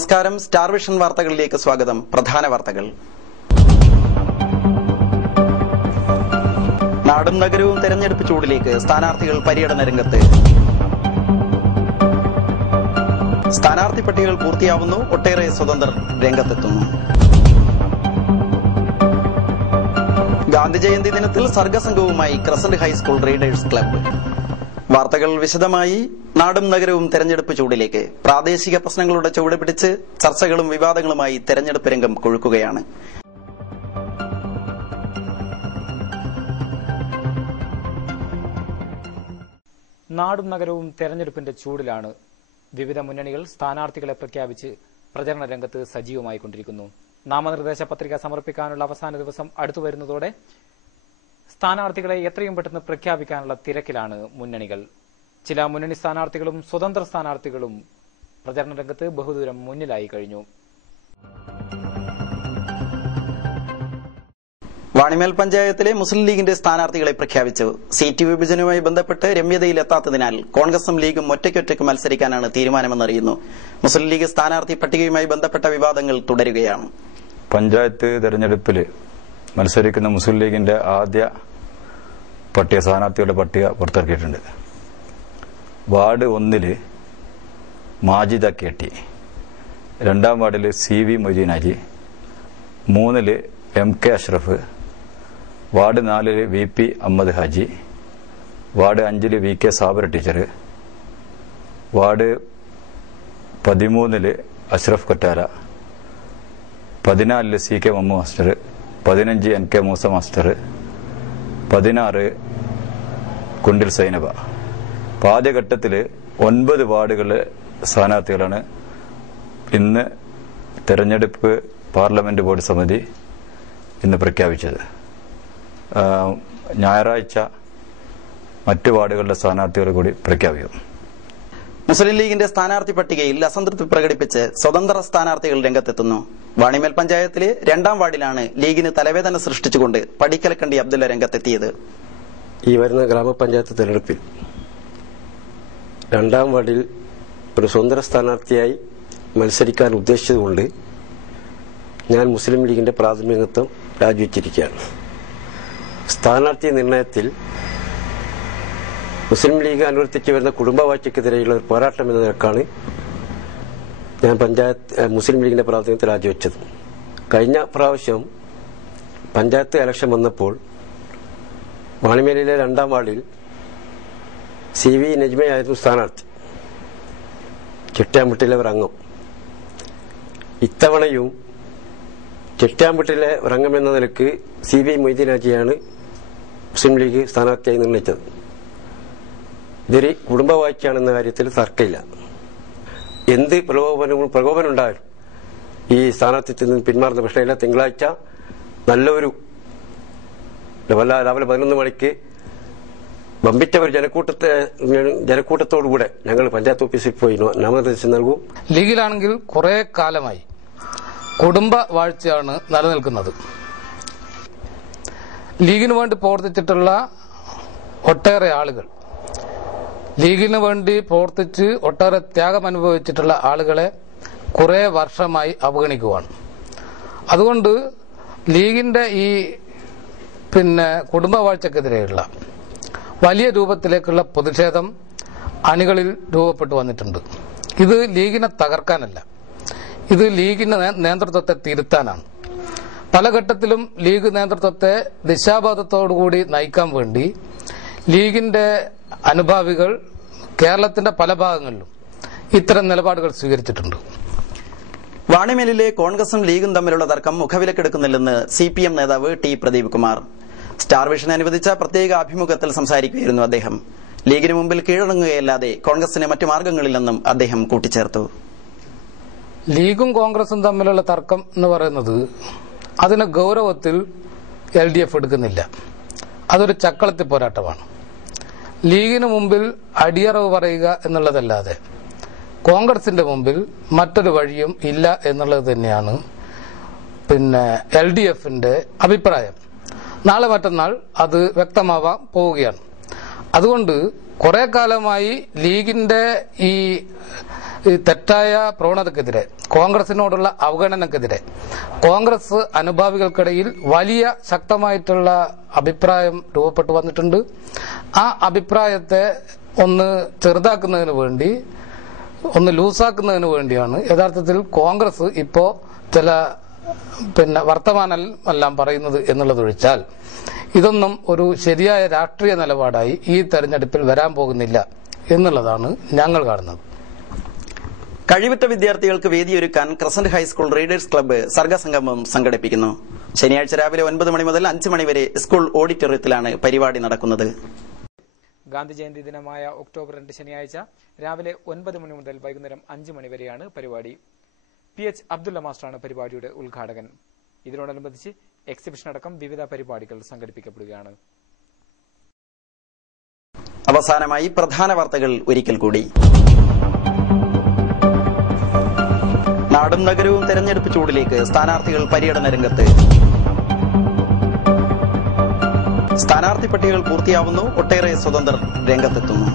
നമസ്കാരം. Star vision വാർത്തകളിലേക്ക് സ്വാഗതം. പ്രധാന വാർത്തകൾ. നാടും നഗരവും തെരഞ്ഞെടുപ്പ് ചൂടിലേക്ക്. സ്ഥാനാർത്ഥികൾ പര്യടന രംഗത്ത്. സ്ഥാനാർത്ഥി പട്ടികകൾ പൂർത്തിയാവുന്നു. ഒട്ടേറെ സ്വതന്ത്രർ രംഗത്തെത്തുന്നു. ഗാന്ധി ജയന്തി ദിനത്തിൽ സർഗസംഘവുമായി ക്രസന്റ് ഹൈസ്കൂൾ റീഡേഴ്സ് ക്ലബ്ബ്. വാർത്തകൾ വിശദമായി. നാടും നഗരവും തെരഞ്ഞെടുപ്പ് ചൂടിലേക്ക്. പ്രാദേശിക പ്രശ്നങ്ങളുടെ ചുവട് പിടിച്ച് ചർച്ചകളും വിവാദങ്ങളുമായി തെരഞ്ഞെടുപ്പ് രംഗം കൊഴുക്കുകയാണ്. നാടും നഗരവും തെരഞ്ഞെടുപ്പിന്റെ ചൂടിലാണ്. വിവിധ മുന്നണികൾ സ്ഥാനാർത്ഥികളെ പ്രഖ്യാപിച്ച് പ്രചരണ രംഗത്ത് സജീവമായിക്കൊണ്ടിരിക്കുന്നു. നാമനിർദ്ദേശ പത്രിക സമർപ്പിക്കാനുള്ള അവസാന ദിവസം അടുത്തുവരുന്നതോടെ സ്ഥാനാർത്ഥികളെ എത്രയും പെട്ടെന്ന് പ്രഖ്യാപിക്കാനുള്ള തിരക്കിലാണ് മുന്നണികൾ. ചില മുന്നണി സ്ഥാനാർത്ഥികളും സ്വതന്ത്ര സ്ഥാനാർത്ഥികളും പ്രചരണ രംഗത്ത് ബഹുദൂരം മുന്നിലായി കഴിഞ്ഞു. വാണിമേൽ പഞ്ചായത്തിലെ മുസ്ലിം ലീഗിന്റെ സ്ഥാനാർത്ഥികളെ പ്രഖ്യാപിച്ചു. സീറ്റ് വിഭജനവുമായി ബന്ധപ്പെട്ട് രമ്യതയിലെത്താത്തതിനാൽ കോൺഗ്രസും ലീഗും ഒറ്റയ്ക്കൊറ്റയ്ക്ക് മത്സരിക്കാനാണ് തീരുമാനമെന്നറിയുന്നു. മുസ്ലിം ലീഗ് സ്ഥാനാർത്ഥി പട്ടികയുമായി ബന്ധപ്പെട്ട വിവാദങ്ങൾ തുടരുകയാണ്. പഞ്ചായത്ത് തെരഞ്ഞെടുപ്പിൽ മത്സരിക്കുന്ന മുസ്ലിം ലീഗിന്റെ ആദ്യ സ്ഥാനാർത്ഥികളുടെ പട്ടിക പുറത്തിറക്കിയിട്ടുണ്ട്. വാർഡ് 1 മാജിദ കേട്ടി, 2-ാം വാർഡിൽ CV Moideen Haji, 3 MK Ashraf, ward 4 VP Ahammed Haji, ward 5 VK Sabar teacher, ward 13 Ashraf Kottala, 14 CK Mammu master, 15 NK Moosa master, 16 Kundil Zainaba. ആദ്യഘട്ടത്തിൽ 9 വാർഡുകളിലെ സ്ഥാനാർത്ഥികളാണ് ഇന്ന് തെരഞ്ഞെടുപ്പ് പാർലമെന്റ് ബോർഡ് സമിതി ഇന്ന് പ്രഖ്യാപിച്ചത്. ഞായറാഴ്ച മറ്റു വാർഡുകളിലെ സ്ഥാനാർത്ഥികൾ കൂടി പ്രഖ്യാപിക്കും. മുസ്ലിം ലീഗിന്റെ സ്ഥാനാർത്ഥി പട്ടികയിൽ അസംതൃപ്തി പ്രകടിപ്പിച്ച് സ്വതന്ത്ര സ്ഥാനാർത്ഥികൾ രംഗത്തെത്തുന്നു. വാണിമേൽ പഞ്ചായത്തിലെ 2-ാം വാർഡിലാണ് ലീഗിന് തലവേദന സൃഷ്ടിച്ചുകൊണ്ട് പടിക്കലക്കണ്ടി അബ്ദുള്ള രംഗത്തെത്തിയത്. ഈ വരുന്ന ഗ്രാമപഞ്ചായത്ത് തെരഞ്ഞെടുപ്പിൽ 2-ാം വാർഡിൽ ഒരു സ്വതന്ത്ര സ്ഥാനാർത്ഥിയായി മത്സരിക്കാൻ ഉദ്ദേശിച്ചതുകൊണ്ട് ഞാൻ മുസ്ലിം ലീഗിന്റെ പ്രാഥമികത്വം രാജിവെച്ചിരിക്കുകയാണ്. സ്ഥാനാർത്ഥി നിർണയത്തിൽ മുസ്ലിം ലീഗ് അനുവർത്തിച്ചു വരുന്ന കുടുംബവാഴ്ചയ്ക്കെതിരെയുള്ള ഒരു പോരാട്ടം എന്ന നിലക്കാണ് ഞാൻ മുസ്ലിം ലീഗിന്റെ പ്രാതിനിധ്യം രാജിവെച്ചത്. കഴിഞ്ഞ പ്രാവശ്യം പഞ്ചായത്ത് ഇലക്ഷൻ വന്നപ്പോൾ വാണിമേലിലെ 2-ാം വാർഡിൽ CV നജ്മയായിരുന്നു സ്ഥാനാർത്ഥി, ചെട്ടിയാമ്പട്ടിലെ ഒരംഗം. ഇത്തവണയും ചെട്ടിയാമ്പട്ടിലെ ഒരംഗം എന്ന നിലക്ക് CV മൊയ്തീൻ ഹാജിയാണ് മുസ്ലിം ലീഗ് സ്ഥാനാർത്ഥിയായി നിർണയിച്ചത്. ഇതൊരു കുടുംബവാഴ്ചയാണെന്ന കാര്യത്തിൽ തർക്കമില്ല. എന്ത് പ്രകോപനം ഉണ്ടായാലും ഈ സ്ഥാനാർത്ഥിത്വത്തിൽ നിന്ന് പിന്മാറുന്ന പ്രശ്നമില്ല. തിങ്കളാഴ്ച നല്ലൊരു രാവിലെ 11 മണിക്ക് വമ്പിച്ച ഒരു ജനക്കൂട്ടത്തോടുകൂടെ ഞങ്ങൾ പഞ്ചായത്ത് ഓഫീസിൽ പോയി നാമനിർദ്ദേശം നൽകും. ലീഗിലാണെങ്കിൽ കുറെ കാലമായി കുടുംബ വാഴ്ചയാണ് നിലനിൽക്കുന്നത്. ലീഗിന് വേണ്ടി പ്രവർത്തിച്ചിട്ടുള്ള ഒട്ടേറെ ആളുകൾ, ലീഗിന് വേണ്ടി പ്രവർത്തിച്ച് ഒട്ടേറെ ത്യാഗം അനുഭവിച്ചിട്ടുള്ള ആളുകളെ കുറെ വർഷമായി അവഗണിക്കുകയാണ്. അതുകൊണ്ട് ലീഗിന്റെ ഈ കുടുംബവാഴ്ചക്കെതിരെയുള്ള വലിയ രൂപത്തിലേക്കുള്ള പ്രതിഷേധം അണികളിൽ രൂപപ്പെട്ടു വന്നിട്ടുണ്ട്. ഇത് ലീഗിനെ തകർക്കാനല്ല, ഇത് ലീഗിന്റെ നേതൃത്വത്തെ തിരുത്താനാണ്. പല ഘട്ടത്തിലും ലീഗ് നേതൃത്വത്തെ ദിശാബോധത്തോടുകൂടി നയിക്കാൻ വേണ്ടി ലീഗിന്റെ അനുഭാവികൾ കേരളത്തിന്റെ പല ഭാഗങ്ങളിലും ഇത്തരം നിലപാടുകൾ സ്വീകരിച്ചിട്ടുണ്ട്. വാണിമേലിലെ കോൺഗ്രസും ലീഗും തമ്മിലുള്ള തർക്കം മുഖവിലക്കെടുക്കുന്നില്ലെന്ന് CPM നേതാവ് T Pradeep Kumar star vision അനുവദിച്ച പ്രത്യേക അഭിമുഖത്തിൽ സംസാരിക്കുകയായിരുന്നു അദ്ദേഹം. ലീഗിന് മുമ്പിൽ കീഴടങ്ങുകയല്ലാതെ കോൺഗ്രസിന് മറ്റു മാർഗങ്ങളില്ലെന്നും അദ്ദേഹം കൂട്ടിച്ചേർത്തു. ലീഗും കോൺഗ്രസും തമ്മിലുള്ള തർക്കം എന്ന് പറയുന്നത് അതിന് ഗൌരവത്തിൽ LDF എടുക്കുന്നില്ല. അതൊരു ചക്കളത്തി പോരാട്ടമാണ്. ലീഗിന് മുമ്പിൽ അടിയറവ് പറയുക എന്നുള്ളതല്ലാതെ കോൺഗ്രസിന്റെ മുമ്പിൽ മറ്റൊരു വഴിയും ഇല്ല എന്നുള്ളത് തന്നെയാണ് LDFന്റെ അഭിപ്രായം. നാളെ മറ്റന്നാൾ അത് വ്യക്തമാവാൻ പോവുകയാണ്. അതുകൊണ്ട് കുറെ കാലമായി ലീഗിന്റെ ഈ ഈ തെറ്റായ പ്രവണതക്കെതിരെ, കോൺഗ്രസിനോടുള്ള അവഗണനക്കെതിരെ കോൺഗ്രസ് അനുഭാവികൾക്കിടയിൽ വലിയ ശക്തമായിട്ടുള്ള അഭിപ്രായം രൂപപ്പെട്ടു വന്നിട്ടുണ്ട്. ആ അഭിപ്രായത്തെ ഒന്ന് ചെറുതാക്കുന്നതിന് വേണ്ടി, ഒന്ന് ലൂസാക്കുന്നതിന് വേണ്ടിയാണ് യഥാർത്ഥത്തിൽ കോൺഗ്രസ് ഇപ്പോ ചില വർത്തമാനം എല്ലാം പറയുന്നത് എന്നുള്ളതൊഴിച്ചാൽ ഇതൊന്നും ഒരു ശരിയായ രാഷ്ട്രീയ നിലപാടായി ഈ തെരഞ്ഞെടുപ്പിൽ വരാൻ പോകുന്നില്ല എന്നുള്ളതാണ് ഞങ്ങൾ കാണുന്നത്. കഴിവുറ്റ വിദ്യാർത്ഥികൾക്ക് വേദിയൊരുക്കാൻ crescent high school readers club Sargasangamam സംഘടിപ്പിക്കുന്നു. ശനിയാഴ്ച രാവിലെ 9 മണി മുതൽ 5 മണി വരെ സ്കൂൾ ഓഡിറ്റോറിയത്തിലാണ് പരിപാടി നടക്കുന്നത്. ഗാന്ധി ജയന്തി ദിനമായ ഒക്ടോബർ 2 ശനിയാഴ്ച രാവിലെ 9 മണി മുതൽ വൈകുന്നേരം 5 മണി വരെയാണ് പരിപാടി. PH അബ്ദുള്ള മാസ്റ്ററാണ് പരിപാടിയുടെ ഉദ്ഘാടകൻ. ഇതിനോടനുബന്ധിച്ച് എക്സിബിഷൻ അടക്കം വിവിധ പരിപാടികൾ സംഘടിപ്പിക്കപ്പെടുകയാണ്. അവസാനമായി പ്രധാന വാർത്തകൾ ഒരിക്കൽ കൂടി. നാടും നഗരവും തെരഞ്ഞെടുപ്പ് ചൂടിലേക്ക്, സ്ഥാനാർത്ഥികൾ പര്യടന രംഗത്ത്. സ്ഥാനാർത്ഥി പട്ടികകൾ പൂർത്തിയാവുന്നു, ഒട്ടേറെ സ്വതന്ത്രർ രംഗത്തെത്തുന്നു.